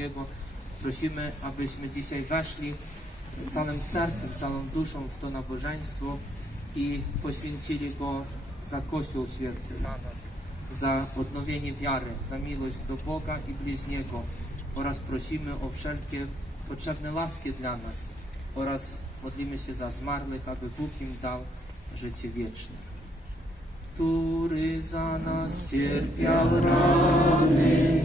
drugiego. Prosimy, abyśmy dzisiaj weszli całym sercem, całą duszą w to nabożeństwo i poświęcili go za Kościół Święty, za nas, za odnowienie wiary, za miłość do Boga i bliźniego oraz prosimy o wszelkie potrzebne laski dla nas oraz modlimy się za zmarłych, aby Bóg im dał życie wieczne. Który za nas cierpiał rany,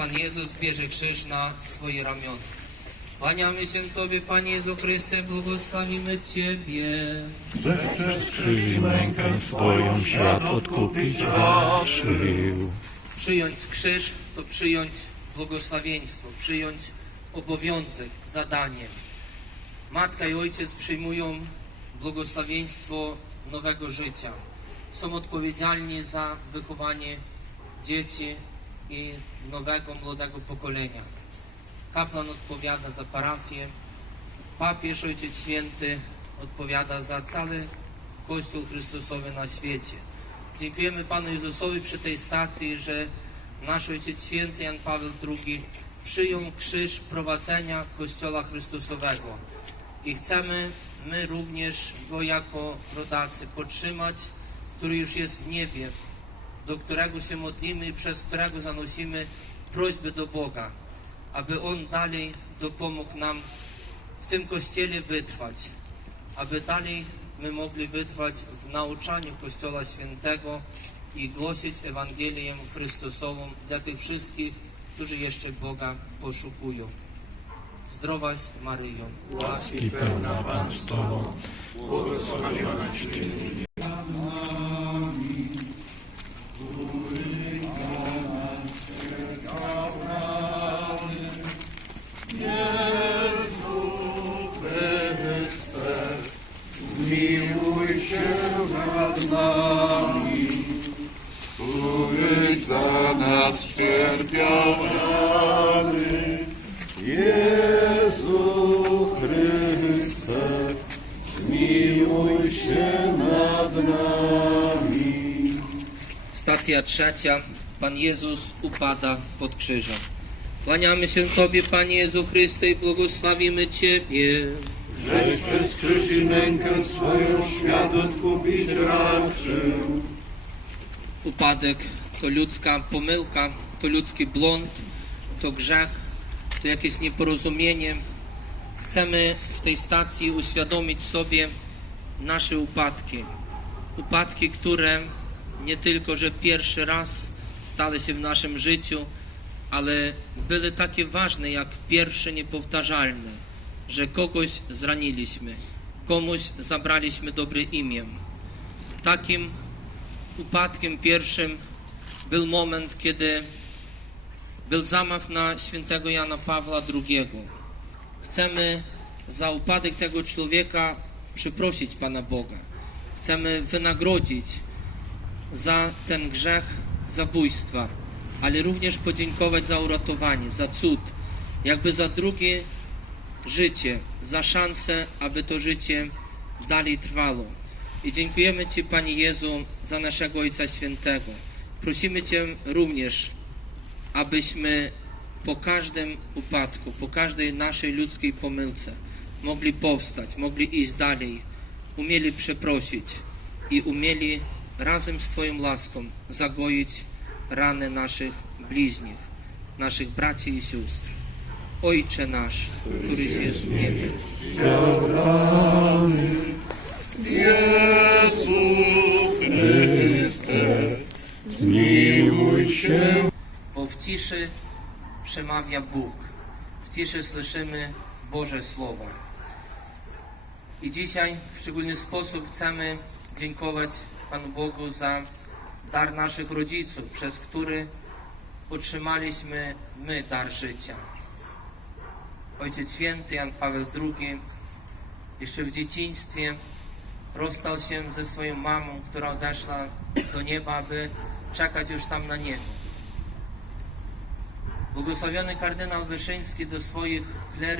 Pan Jezus bierze krzyż na swoje ramiona. Kłaniamy się Tobie, Panie Jezu Chryste, błogosławimy Ciebie. że przez krzyż i mękę swoją świat odkupić raczył. Przyjąć krzyż to przyjąć błogosławieństwo, przyjąć obowiązek, zadanie. Matka i ojciec przyjmują błogosławieństwo nowego życia. Są odpowiedzialni za wychowanie dzieci i nowego, młodego pokolenia. Kaplan odpowiada za parafię, papież Ojciec Święty odpowiada za cały Kościół Chrystusowy na świecie. Dziękujemy Panu Jezusowi przy tej stacji, że nasz Ojciec Święty Jan Paweł II przyjął krzyż prowadzenia Kościoła Chrystusowego i chcemy my również go jako rodacy podtrzymać, który już jest w niebie, do którego się modlimy i przez którego zanosimy prośby do Boga, aby On dalej dopomógł nam w tym Kościele wytrwać, aby dalej my mogli wytrwać w nauczaniu Kościoła Świętego i głosić Ewangelię Chrystusową dla tych wszystkich, którzy jeszcze Boga poszukują. Zdrowaś Maryjo, łaski pełna Pan z Tobą, Miłuj się nad nami, który za nas cierpiał rany. Jezu Chryste, zmiłuj się nad nami. Stacja trzecia. Pan Jezus upada pod krzyżem. Kłaniamy się Tobie, Panie Jezu Chryste, i błogosławimy Ciebie. Żeś przez krzyż i mękę swoją świat odkupić raczył. Upadek to ludzka pomyłka, to ludzki błąd, to grzech, to jakieś nieporozumienie. Chcemy w tej stacji uświadomić sobie nasze upadki. Upadki, które nie tylko, że pierwszy raz stały się w naszym życiu, ale były takie ważne jak pierwsze niepowtarzalne, że kogoś zraniliśmy, komuś zabraliśmy dobre imię. Takim upadkiem pierwszym był moment, kiedy był zamach na świętego Jana Pawła II. Chcemy za upadek tego człowieka przeprosić Pana Boga. Chcemy wynagrodzić za ten grzech zabójstwa, ale również podziękować za uratowanie, za cud, jakby za drugie życie, za szansę, aby to życie dalej trwało. I dziękujemy Ci, Panie Jezu, za naszego Ojca Świętego. Prosimy Cię również, abyśmy po każdym upadku, po każdej naszej ludzkiej pomyłce mogli powstać, mogli iść dalej, umieli przeprosić i umieli razem z Twoją laską zagoić rany naszych bliźnich, naszych braci i sióstr. Ojcze nasz, któryś jest w niebie. Zmiłuj się, Bo w ciszy przemawia Bóg. W ciszy słyszymy Boże Słowa. I dzisiaj w szczególny sposób chcemy dziękować Panu Bogu za dar naszych rodziców, przez który otrzymaliśmy my dar życia. Ojciec Święty Jan Paweł II jeszcze w dzieciństwie rozstał się ze swoją mamą, która odeszła do nieba, aby czekać już tam na niego. Błogosławiony kardynał Wyszyński do swoich klerów